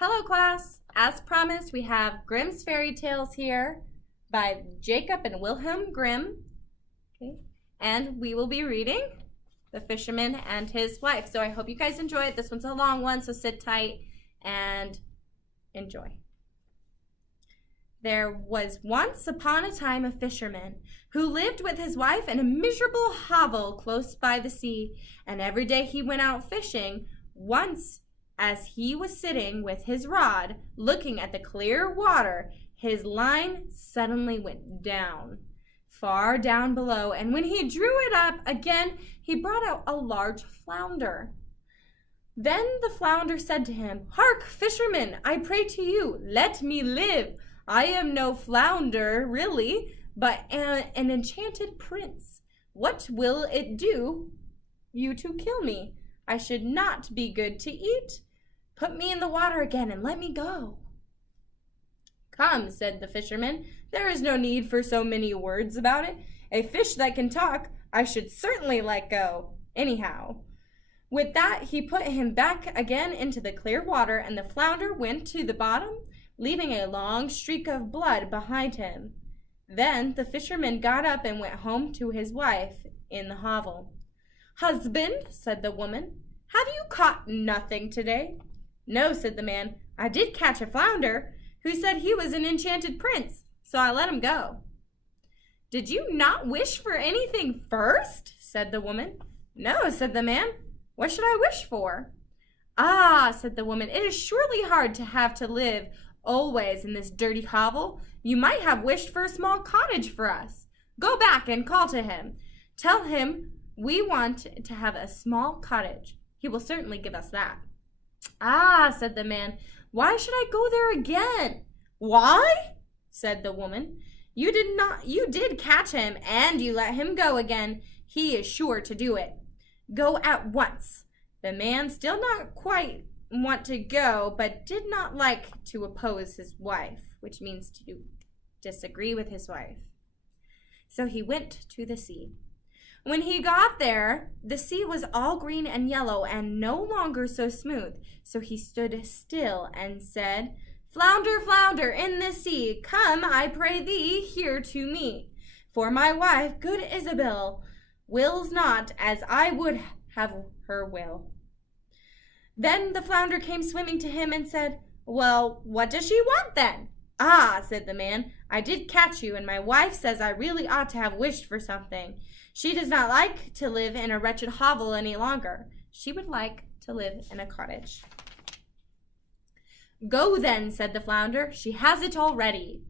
Hello class! As promised, we have Grimm's Fairy Tales here by Jacob and Wilhelm Grimm. Okay. And we will be reading The Fisherman and His Wife. So I hope you guys enjoy it. This one's a long one, so sit tight and enjoy. There was once upon a time a fisherman who lived with his wife in a miserable hovel close by the sea, and every day he went out fishing. Once, as he was sitting with his rod, looking at the clear water, his line suddenly went down, far down below, and when he drew it up again, he brought out a large flounder. Then the flounder said to him, "Hark, fisherman, I pray to you, let me live. I am no flounder, really, but an enchanted prince. What will it do you to kill me? I should not be good to eat. Put me in the water again and let me go." "Come," said the fisherman, "there is no need for so many words about it. A fish that can talk I should certainly let go, anyhow." With that, he put him back again into the clear water, and the flounder went to the bottom, leaving a long streak of blood behind him. Then the fisherman got up and went home to his wife in the hovel. "Husband," said the woman, "have you caught nothing today?" "No," said the man, "I did catch a flounder who said he was an enchanted prince, so I let him go." "Did you not wish for anything first?" said the woman. "No," said the man. "What should I wish for?" "Ah," said the woman, "it is surely hard to have to live always in this dirty hovel. You might have wished for a small cottage for us. Go back and call to him. Tell him we want to have a small cottage. He will certainly give us that." "Ah," said the man, "why should I go there again?" "Why?" said the woman. You did catch him, and you let him go again. He is sure to do it. Go at once." The man still not quite want to go, but did not like to oppose his wife, which means to disagree with his wife. So he went to the sea. When he got there, the sea was all green and yellow and no longer so smooth. So he stood still and said, "Flounder, flounder in the sea, come, I pray thee, here to me. For my wife, good Isabel, wills not as I would have her will." Then the flounder came swimming to him and said, "Well, what does she want then?" "Ah," said the man, "I did catch you, and my wife says I really ought to have wished for something. She does not like to live in a wretched hovel any longer. She would like to live in a cottage." "Go then," said the flounder, "she has it already."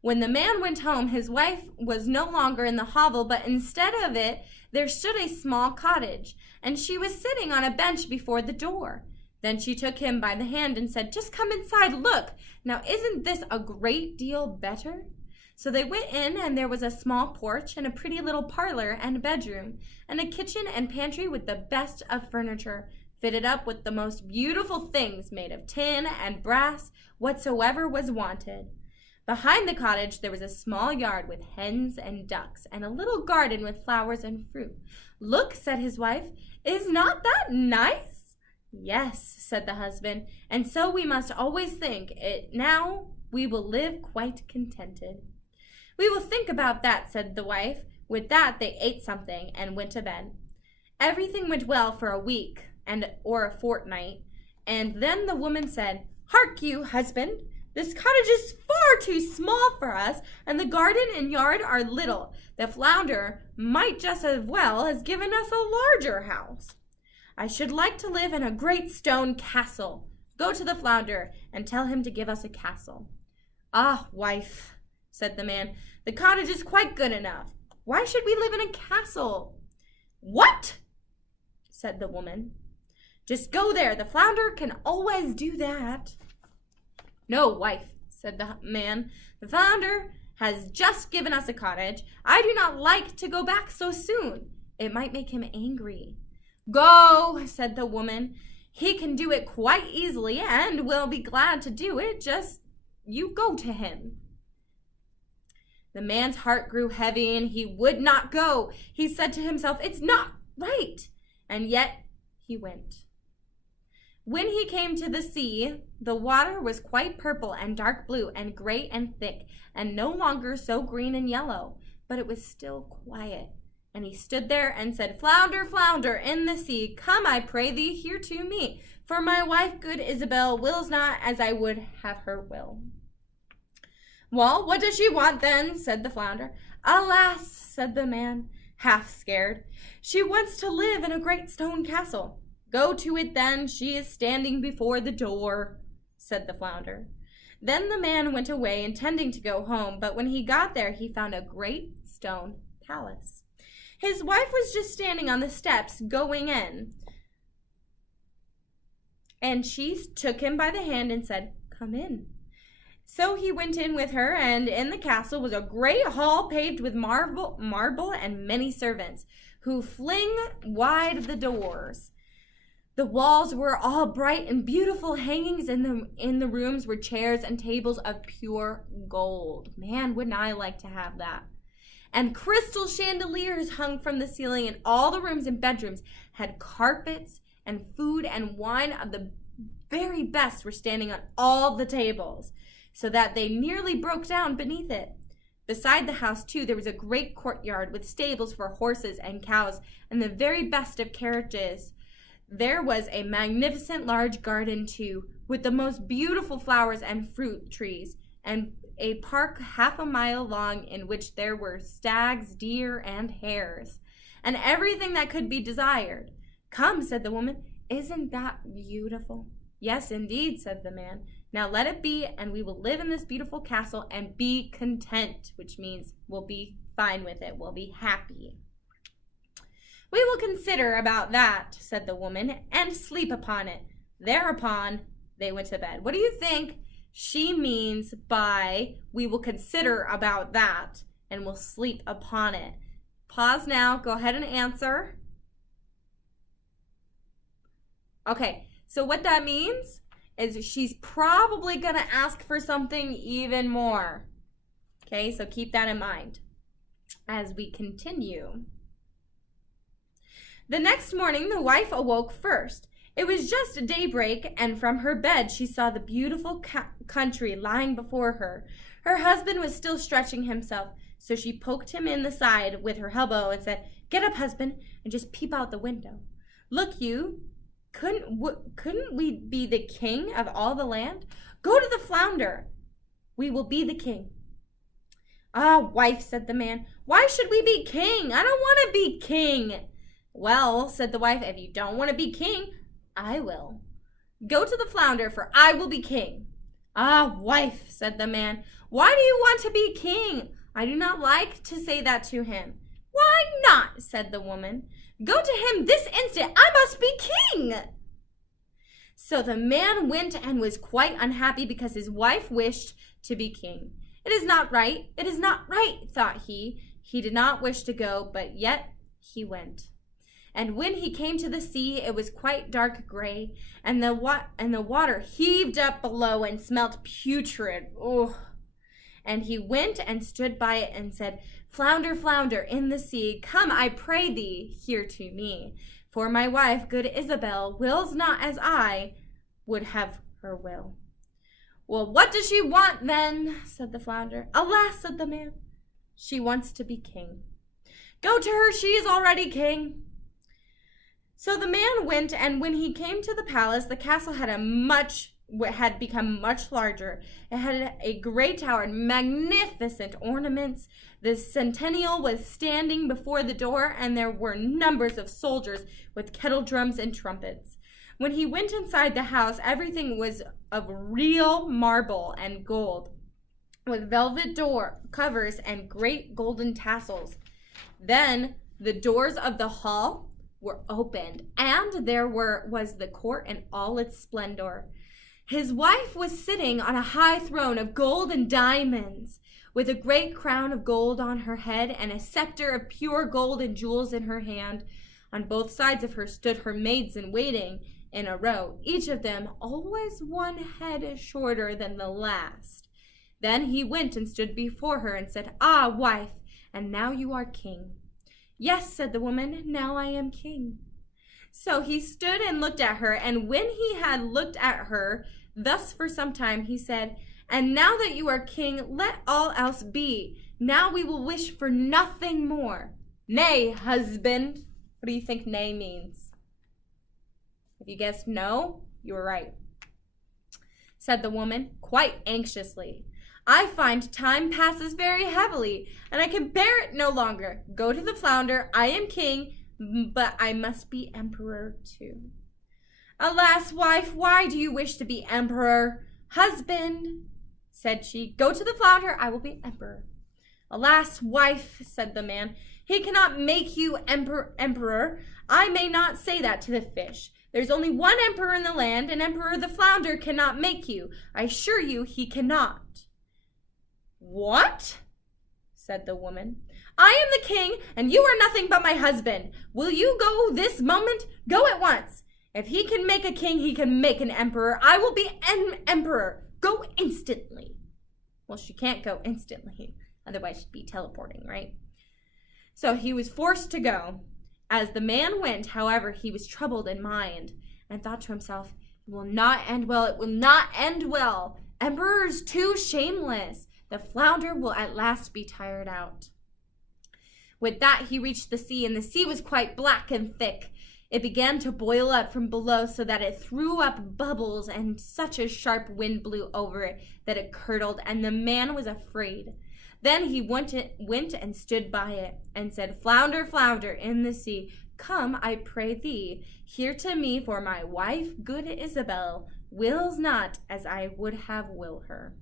When the man went home, his wife was no longer in the hovel, but instead of it, there stood a small cottage, and she was sitting on a bench before the door. Then she took him by the hand and said, "Just come inside, look. Now isn't this a great deal better?" So they went in, and there was a small porch and a pretty little parlor and bedroom, and a kitchen and pantry with the best of furniture, fitted up with the most beautiful things made of tin and brass, whatsoever was wanted. Behind the cottage there was a small yard with hens and ducks, and a little garden with flowers and fruit. "Look," said his wife, "is not that nice?" "Yes," said the husband, "and so we must always think it. Now we will live quite contented." "We will think about that," said the wife. With that they ate something and went to bed. Everything went well for a week or a fortnight, and then the woman said, "Hark you, husband, this cottage is far too small for us, and the garden and yard are little. The flounder might just as well have given us a larger house. I should like to live in a great stone castle. Go to the flounder and tell him to give us a castle." "Ah, wife," said the man, "the cottage is quite good enough. Why should we live in a castle?" "What?" said the woman. "Just go there. The flounder can always do that." "No, wife," said the man, "the flounder has just given us a cottage. I do not like to go back so soon. It might make him angry." "Go," said the woman. "He can do it quite easily and will be glad to do it. Just you go to him." The man's heart grew heavy and he would not go. He said to himself, "It's not right." And yet he went. When he came to the sea, the water was quite purple and dark blue and gray and thick, and no longer so green and yellow, but it was still quiet. And he stood there and said, Flounder, flounder, in the sea, come, I pray thee, here to me, for my wife, good Isabel, wills not as I would have her will. Well, what does she want then? Said the flounder. Alas, said the man, half scared, she wants to live in a great stone castle. Go to it then, she is standing before the door, said the flounder. Then the man went away, intending to go home, but when he got there, he found a great stone palace. His wife was just standing on the steps going in, and she took him by the hand and said, Come in. So he went in with her, and in the castle was a great hall paved with marble and many servants, who fling wide the doors. The walls were all bright and beautiful hangings. In the rooms were chairs and tables of pure gold. Man, wouldn't I like to have that? And crystal chandeliers hung from the ceiling, and all the rooms and bedrooms had carpets, and food and wine of the very best were standing on all the tables, so that they nearly broke down beneath it. Beside the house, too, there was a great courtyard with stables for horses and cows, and the very best of carriages. There was a magnificent large garden, too, with the most beautiful flowers and fruit trees, and a park half a mile long in which there were stags, deer, and hares, and everything that could be desired. Come, said the woman, isn't that beautiful? Yes, indeed, said the man. Now let it be, and we will live in this beautiful castle and be content, which means we'll be fine with it. We'll be happy. We will consider about that, said the woman, and sleep upon it. Thereupon they went to bed. What do you think she means by we will consider about that and we'll sleep upon it? Pause now. Go ahead and answer. Okay, so what that means is she's probably going to ask for something even more. Okay, so keep that in mind as we continue. The next morning, the wife awoke first. It was just daybreak, and from her bed she saw the beautiful country lying before her. Her husband was still stretching himself, so she poked him in the side with her elbow and said, Get up, husband, and just peep out the window. Look you, couldn't we be the king of all the land? Go to the flounder. We will be the king. Ah, wife, said the man, why should we be king? I don't want to be king. Well, said the wife, if you don't want to be king, I will. Go to the flounder, for I will be king. Ah, wife, said the man, why do you want to be king? I do not like to say that to him. Why not, said the woman. Go to him this instant. I must be king. So the man went and was quite unhappy because his wife wished to be king. It is not right. It is not right, thought he. He did not wish to go, but yet he went. And when he came to the sea, it was quite dark gray, and the water heaved up below and smelt putrid. Oh. And he went and stood by it and said, Flounder, flounder, in the sea, come, I pray thee, here to me. For my wife, good Isabel, wills not as I would have her will. Well, what does she want then? Said the flounder. Alas, said the man, she wants to be king. Go to her, she is already king. So the man went, and when he came to the palace, the castle had become much larger. It had a great tower and magnificent ornaments. The centennial was standing before the door, and there were numbers of soldiers with kettle drums and trumpets. When he went inside the house, everything was of real marble and gold, with velvet door covers and great golden tassels. Then the doors of the hall were opened, and there was the court in all its splendor. His wife was sitting on a high throne of gold and diamonds, with a great crown of gold on her head and a scepter of pure gold and jewels in her hand. On both sides of her stood her maids in waiting in a row, each of them always one head shorter than the last. Then he went and stood before her and said, Ah, wife, and now you are king. Yes, said the woman, now I am king. So he stood and looked at her, and when he had looked at her thus for some time, he said, "And now that you are king, let all else be. Now we will wish for nothing more." "Nay, husband." What do you think nay means? If you guessed no, you were right, said the woman, quite anxiously. "I find time passes very heavily, and I can bear it no longer. Go to the flounder. I am king, but I must be emperor too." "Alas, wife, why do you wish to be emperor?" "Husband," said she, "go to the flounder. I will be emperor." "Alas, wife," said the man, "he cannot make you emperor. I may not say that to the fish. There's only one emperor in the land, and Emperor the flounder cannot make you. I assure you he cannot." "What?" said the woman. "I am the king, and you are nothing but my husband. Will you go this moment? Go at once. If he can make a king, he can make an emperor. I will be an emperor. Go instantly." Well, she can't go instantly. Otherwise, she'd be teleporting, right? So he was forced to go. As the man went, however, he was troubled in mind and thought to himself, "It will not end well. It will not end well. Emperor's too shameless. The flounder will at last be tired out." With that, he reached the sea, and the sea was quite black and thick. It began to boil up from below so that it threw up bubbles, and such a sharp wind blew over it that it curdled, and the man was afraid. Then he went and stood by it, and said, "Flounder, flounder in the sea, come, I pray thee, here to me, for my wife, good Isabel, wills not as I would have will her."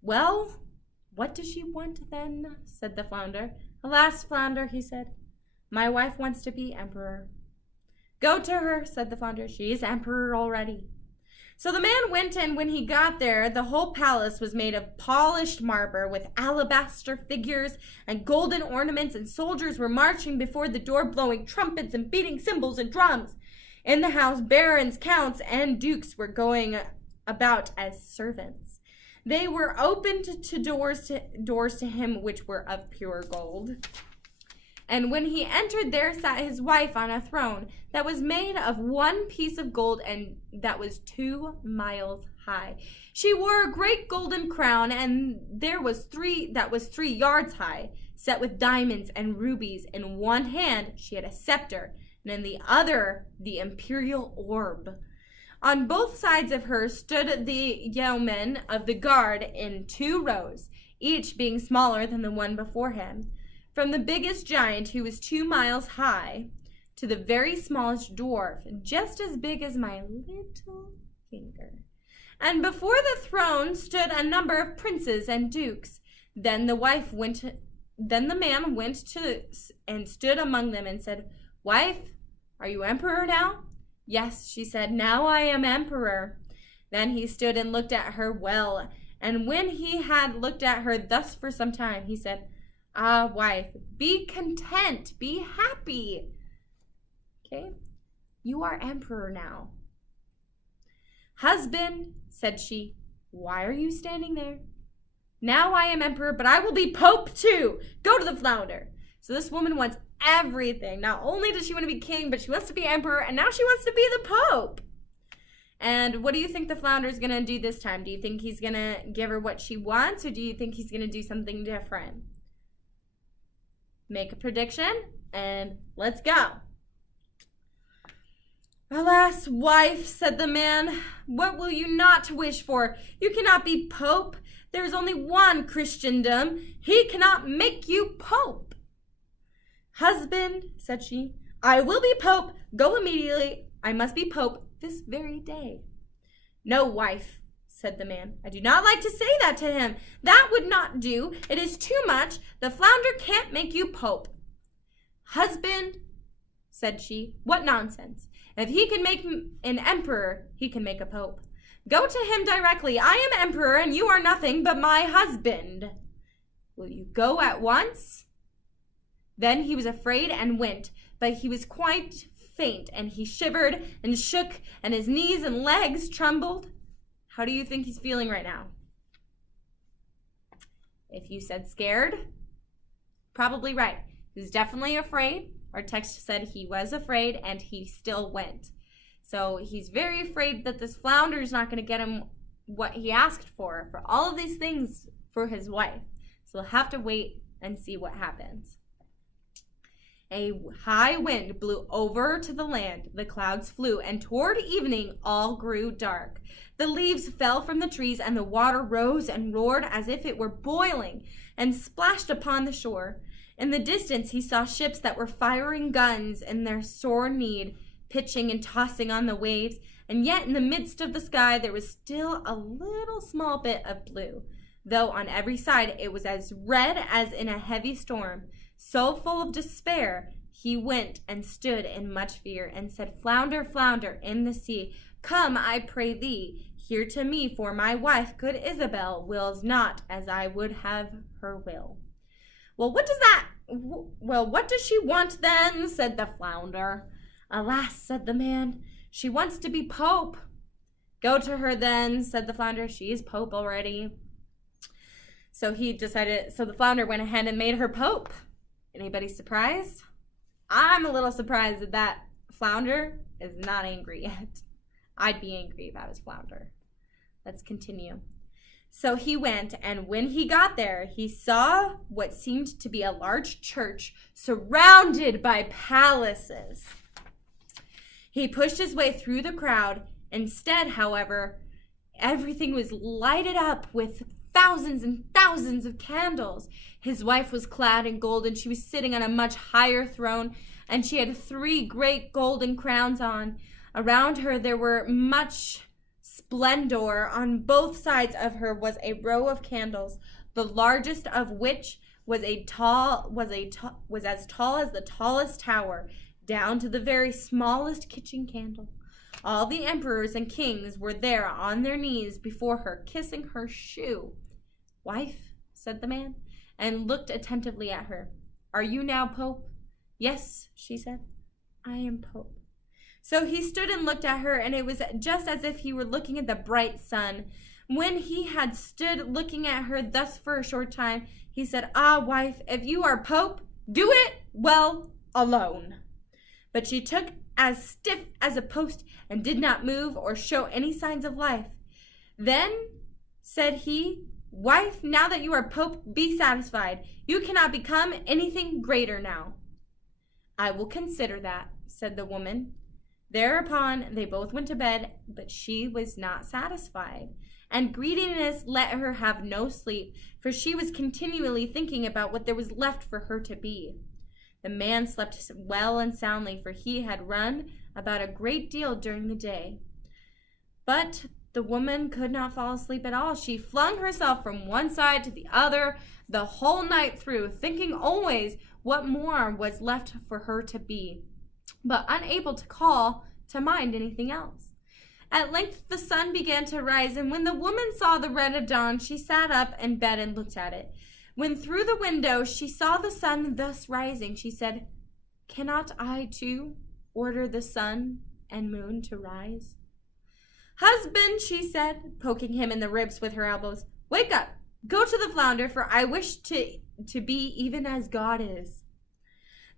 "Well, what does she want then?" said the flounder. "Alas, flounder," he said, "my wife wants to be emperor." "Go to her," said the flounder. "She is emperor already." So the man went, and when he got there, the whole palace was made of polished marble with alabaster figures and golden ornaments, and soldiers were marching before the door, blowing trumpets and beating cymbals and drums. In the house, barons, counts, and dukes were going about as servants. They were opened to doors to him which were of pure gold. And when he entered, there sat his wife on a throne that was made of one piece of gold, and that was 2 miles high. She wore a great golden crown, and that was 3 yards high, set with diamonds and rubies. In one hand she had a scepter, and in the other the imperial orb. On both sides of her stood the yeomen of the guard in 2 rows, each being smaller than the one before him. From the biggest giant, who was 2 miles high, to the very smallest dwarf, just as big as my little finger. And before the throne stood a number of princes and dukes. Then the man went to and stood among them and said, "Wife, are you emperor now?" "Yes," she said, "now I am emperor." Then he stood and looked at her well, and when he had looked at her thus for some time, he said, "Ah, wife, be content, be happy." Okay, you are emperor now. "Husband," said she, "why are you standing there?" "Now I am emperor, but I will be pope too. Go to the flounder." So this woman wants everything. Not only does she want to be king, but she wants to be emperor, and now she wants to be the pope. And what do you think the flounder is going to do this time? Do you think he's going to give her what she wants, or do you think he's going to do something different? Make a prediction, and let's go. "Alas, wife," said the man, "what will you not wish for? You cannot be pope. There is only one Christendom. He cannot make you pope." "Husband," said she, "I will be pope. Go immediately. I must be pope this very day." "No, wife," said the man, "I do not like to say that to him. That would not do. It is too much. The flounder can't make you pope." "Husband," said she, "what nonsense. If he can make an emperor, he can make a pope. Go to him directly. I am emperor, and you are nothing but my husband. Will you go at once?" Then he was afraid and went, but he was quite faint, and he shivered and shook, and his knees and legs trembled. How do you think he's feeling right now? If you said scared, probably right. He's definitely afraid. Our text said he was afraid and he still went. So he's very afraid that this flounder is not going to get him what he asked for all of these things for his wife. So we'll have to wait and see what happens. A high wind blew over to the land. The clouds flew, and toward evening all grew dark. The leaves fell from the trees, and the water rose and roared as if it were boiling, and splashed upon the shore. In the distance he saw ships that were firing guns in their sore need, pitching and tossing on the waves, and yet in the midst of the sky there was still a little small bit of blue, though on every side it was as red as in a heavy storm. So full of despair, he went and stood in much fear, and said, Flounder, flounder, in the sea, come, I pray thee, here to me, for my wife, good Isabel, wills not as I would have her will. Well, what does she want then? Said the flounder. Alas, said the man, she wants to be pope. Go to her then, said the flounder, she is pope already. So the flounder went ahead and made her pope. Anybody surprised? I'm a little surprised that flounder is not angry yet. I'd be angry if I was flounder. Let's continue. So he went, and when he got there, he saw what seemed to be a large church surrounded by palaces. He pushed his way through the crowd. Instead, however, everything was lighted up with thousands and thousands of candles. His wife was clad in gold, and she was sitting on a much higher throne, and she had 3 great golden crowns on. Around her there were much splendor. On both sides of her was a row of candles, the largest of which was as tall as the tallest tower, down to the very smallest kitchen candle. All the emperors and kings were there on their knees before her, kissing her shoe. Wife, said the man, and looked attentively at her. Are you now pope? Yes, she said, I am pope. So he stood and looked at her, and it was just as if he were looking at the bright sun. When he had stood looking at her thus for a short time, he said, Ah, wife, if you are pope, do it, well, alone. But she took as stiff as a post and did not move or show any signs of life. Then said he, Wife, now that you are pope, be satisfied. You cannot become anything greater now. I will consider that, said the woman. Thereupon they both went to bed, but she was not satisfied, and greediness let her have no sleep, for she was continually thinking about what there was left for her to be. The man slept well and soundly, for he had run about a great deal during the day. But the woman could not fall asleep at all. She flung herself from one side to the other the whole night through, thinking always what more was left for her to be, but unable to call to mind anything else. At length the sun began to rise, and when the woman saw the red of dawn, she sat up in bed and looked at it. When through the window she saw the sun thus rising, she said, Cannot I, too, order the sun and moon to rise? Husband, she said, poking him in the ribs with her elbows, wake up, go to the flounder, for I wish to be even as God is.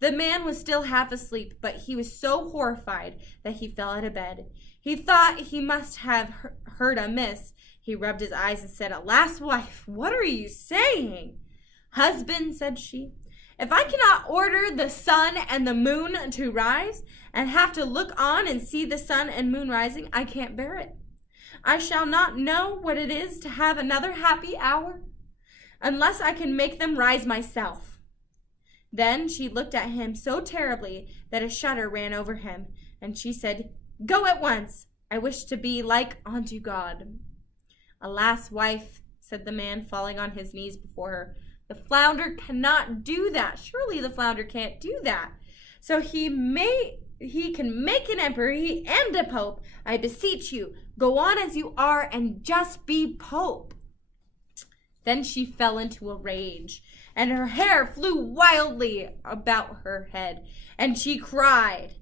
The man was still half asleep, but he was so horrified that he fell out of bed. He thought he must have heard amiss. He rubbed his eyes and said, Alas, wife, what are you saying? Husband, said she, if I cannot order the sun and the moon to rise, and have to look on and see the sun and moon rising, I can't bear it. I shall not know what it is to have another happy hour, unless I can make them rise myself. Then she looked at him so terribly that a shudder ran over him, and she said, Go at once. I wish to be like unto God. Alas, wife, said the man, falling on his knees before her, the flounder cannot do that. Surely the flounder can't do that. So he can make an emperor and a pope. I beseech you, go on as you are and just be pope. Then she fell into a rage, and her hair flew wildly about her head, and she cried,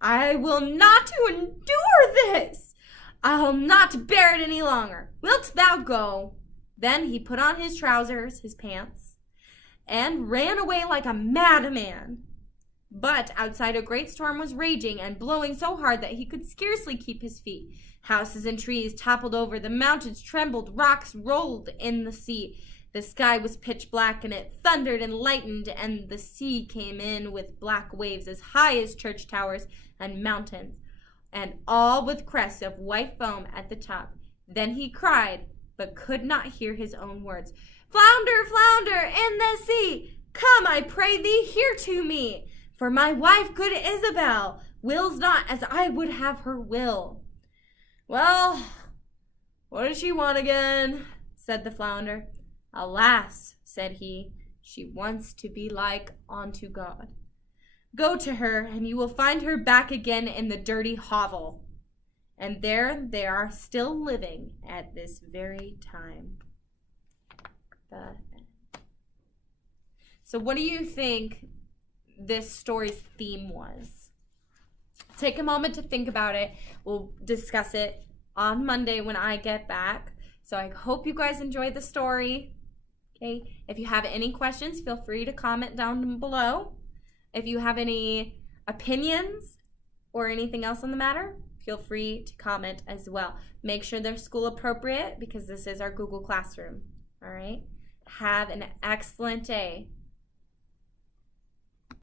I will not endure this. I'll not bear it any longer. Wilt thou go? Then he put on his trousers, his pants, and ran away like a madman. But outside a great storm was raging and blowing so hard that he could scarcely keep his feet. Houses and trees toppled over, the mountains trembled, rocks rolled in the sea. The sky was pitch black, and it thundered and lightened, and the sea came in with black waves as high as church towers and mountains, and all with crests of white foam at the top. Then he cried, but could not hear his own words. "Flounder, flounder, in the sea, come, I pray thee, here to me. For my wife, good Isabel, wills not as I would have her will." "Well, what does she want again?" said the flounder. "Alas," said he, "she wants to be like unto God. Go to her, and you will find her back again in the dirty hovel." And there they are still living at this very time. So what do you think this story's theme was? Take a moment to think about it. We'll discuss it on Monday when I get back. So I hope you guys enjoyed the story. Okay, if you have any questions, feel free to comment down below. If you have any opinions or anything else on the matter, feel free to comment as well. Make sure they're school appropriate because this is our Google Classroom. All right, have an excellent day.